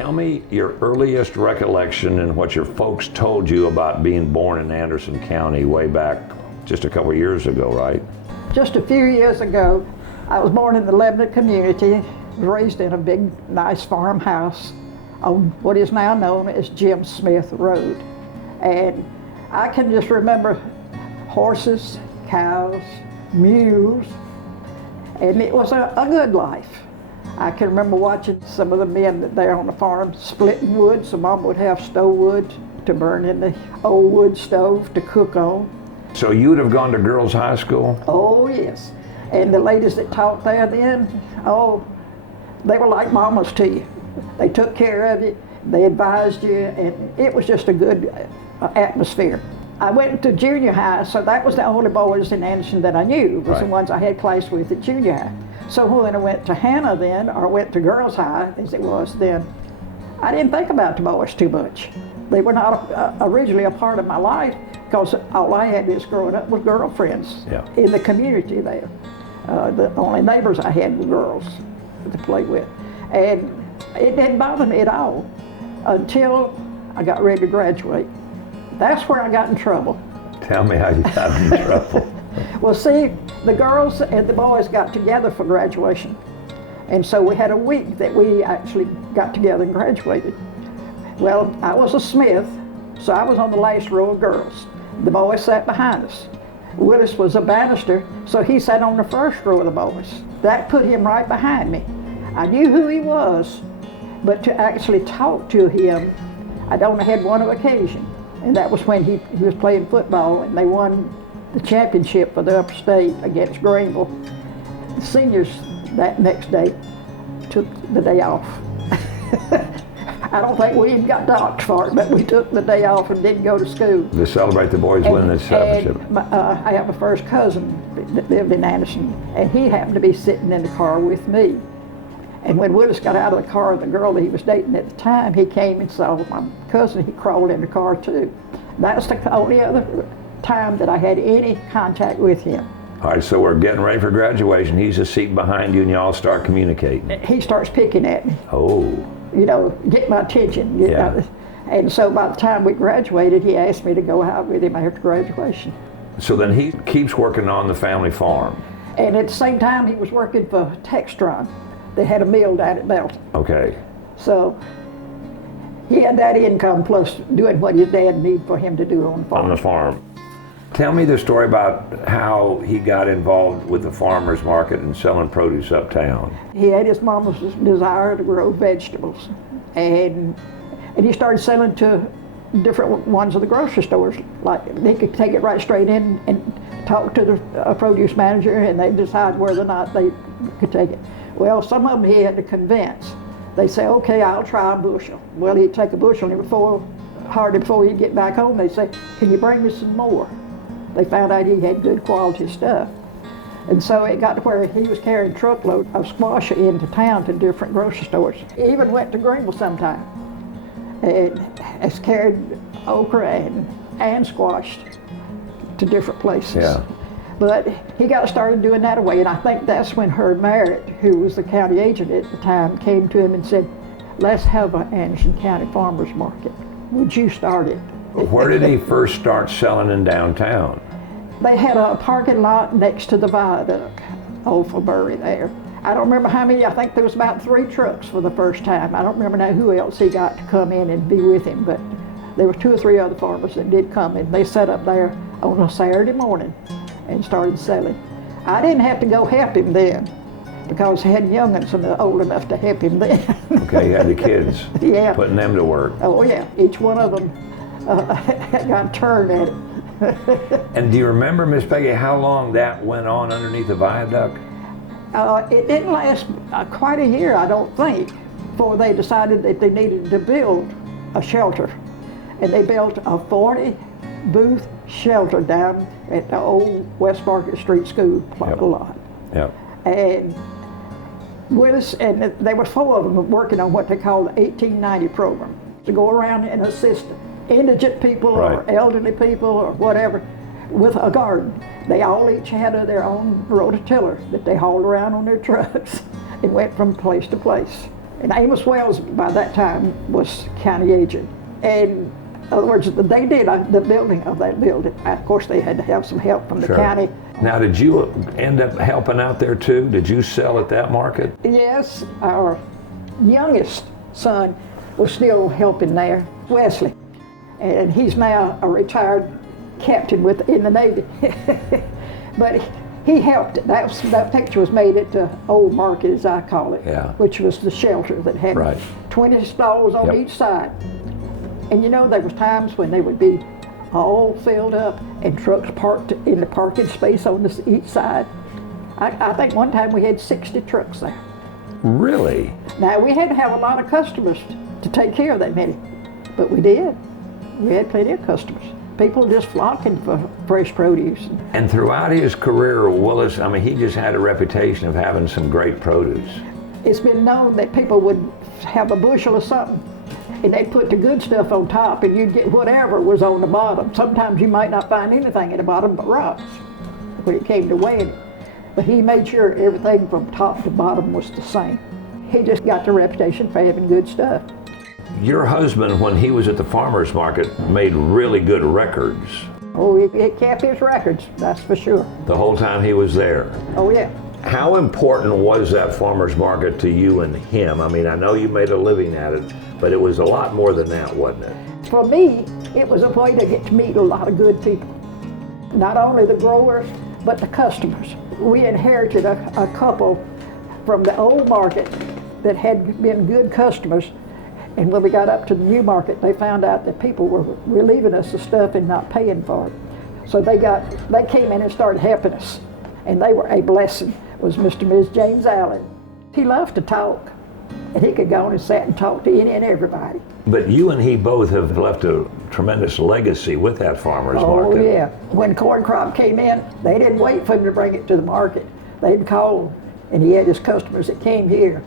Tell me your earliest recollection and what your folks told you about being born in Anderson County way back just a couple years ago, right? Just a few years ago, I was born in the Lebanon community, raised in a big, nice farmhouse on what is now known as Jim Smith Road. And I can just remember horses, cows, mules, and it was a good life. I can remember watching some of the men that there on the farm splitting wood, so Mom would have stove wood to burn in the old wood stove to cook on. So you'd have gone to girls' high school? Oh yes, and the ladies that taught there then, oh, they were like mamas to you. They took care of you, they advised you, and it was just a good atmosphere. I went to junior high, so that was the only boys in Anderson that I knew, was the ones I had class with at junior high. So when I went to Hannah then, or went to girls' high, as it was then, I didn't think about the boys too much. They were not originally a part of my life, because all I had is growing up with girlfriends in the community there. The only neighbors I had were girls to play with. And it didn't bother me at all until I got ready to graduate. That's where I got in trouble. Tell me how you got in trouble. Well, see, the girls and the boys got together for graduation. And so we had a week that we actually got together and graduated. Well, I was a Smith, so I was on the last row of girls. The boys sat behind us. Willis was a Bannister, so he sat on the first row of the boys. That put him right behind me. I knew who he was, but to actually talk to him, I'd only had one occasion. And that was when he was playing football and they won the championship for the upstate against Greenville. The seniors that next day took the day off. I don't think we even got docked for it, but we took the day off and didn't go to school. To celebrate the boys winning the championship. I have a first cousin that lived in Anderson, and he happened to be sitting in the car with me. And when Willis got out of the car, the girl that he was dating at the time, he came and saw my cousin. He crawled in the car too. That was the only other time that I had any contact with him. All right, so we're getting ready for graduation. He's a seat behind you and y'all start communicating. He starts picking at me. Oh. You know, get my attention. And so by the time we graduated, he asked me to go out with him after graduation. So then he keeps working on the family farm. And at the same time, he was working for Textron. They had a mill down at Belton. Okay. So he had that income plus doing what his dad needed for him to do on the farm. On the farm. Tell me the story about how he got involved with the farmer's market and selling produce uptown. He had his mama's desire to grow vegetables, and he started selling to different ones of the grocery stores. Like they could take it right straight in and talk to the produce manager, and they'd decide whether or not they could take it. Well, some of them he had to convince. They say, okay, I'll try a bushel. Well, he'd take a bushel, and hardly before he'd get back home, they'd say, can you bring me some more? They found out he had good quality stuff. And so it got to where he was carrying truckloads of squash into town to different grocery stores. He even went to Greenville sometime and has carried okra and squash to different places. Yeah. But he got started doing that away, and I think that's when Herb Merritt, who was the county agent at the time, came to him and said, let's have an Anderson County farmer's market. Would you start it? Where did he first start selling in downtown? They had a parking lot next to the viaduct off of Bury there. I don't remember how many, I think there was about 3 trucks for the first time. I don't remember now who else he got to come in and be with him, but there were 2 or 3 other farmers that did come in. They set up there on a Saturday morning and started selling. I didn't have to go help him then because I had young'uns and they're old enough to help him then. Okay, you had the kids. Yeah. Putting them to work. Oh yeah, each one of them got turned at it. And do you remember, Miss Peggy, how long that went on underneath the viaduct? It didn't last quite a year, I don't think, before they decided that they needed to build a shelter. And they built a 40-booth shelter down at the old West Market Street School lot. Yep. And Willis, and there were 4 of them working on what they call the 1890 program, to go around and assist indigent people or elderly people or whatever with a garden. They all each had their own rototiller that they hauled around on their trucks and went from place to place. And Amos Wells, by that time, was county agent. And in other words, they did the building of that building. Of course, they had to have some help from the county. Now, did you end up helping out there too? Did you sell at that market? Yes, our youngest son was still helping there, Wesley. And he's now a retired captain in the Navy. But he helped. That picture was made at the old market, as I call it, which was the shelter that had 20 stalls on each side. And you know, there was times when they would be all filled up and trucks parked in the parking space on each side. I think one time we had 60 trucks there. Really? Now, we had to have a lot of customers to take care of that many, but we did. We had plenty of customers. People just flocking for fresh produce. And throughout his career, Willis, I mean, he just had a reputation of having some great produce. It's been known that people would have a bushel of something, and they'd put the good stuff on top, and you'd get whatever was on the bottom. Sometimes you might not find anything at the bottom but rocks when it came to weighing it. But he made sure everything from top to bottom was the same. He just got the reputation for having good stuff. Your husband, when he was at the farmer's market, made really good records. Oh, he kept his records, that's for sure. The whole time he was there? Oh, yeah. How important was that farmer's market to you and him? I mean, I know you made a living at it, but it was a lot more than that, wasn't it? For me, it was a way to get to meet a lot of good people. Not only the growers, but the customers. We inherited a couple from the old market that had been good customers, and when we got up to the new market, they found out that people were relieving us of stuff and not paying for it. So they came in and started helping us, and they were a blessing. It was Mr. and Ms. James Allen. He loved to talk, and he could go on and sit and talk to any and everybody. But you and he both have left a tremendous legacy with that farmer's market. Oh, yeah. When corn crop came in, they didn't wait for him to bring it to the market. They'd call, and he had his customers that came here.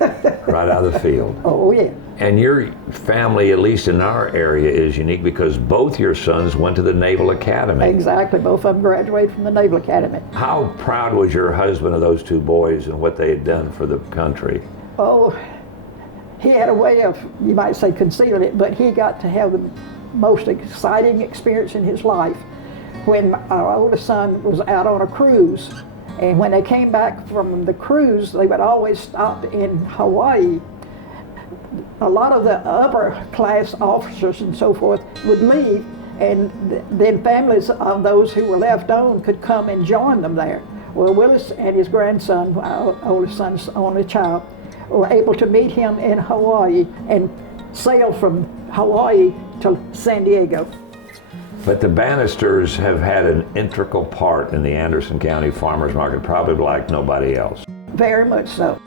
Right out of the field. Oh, yeah. And your family, at least in our area, is unique because both your sons went to the Naval Academy. Exactly. Both of them graduated from the Naval Academy. How proud was your husband of those two boys and what they had done for the country? Oh, he had a way of, you might say, concealing it, but he got to have the most exciting experience in his life when our oldest son was out on a cruise. And when they came back from the cruise, they would always stop in Hawaii. A lot of the upper class officers and so forth would leave, and then families of those who were left on could come and join them there. Well, Willis and his grandson, our oldest son's only child, were able to meet him in Hawaii and sail from Hawaii to San Diego. But the Bannisters have had an integral part in the Anderson County Farmers Market, probably like nobody else. Very much so.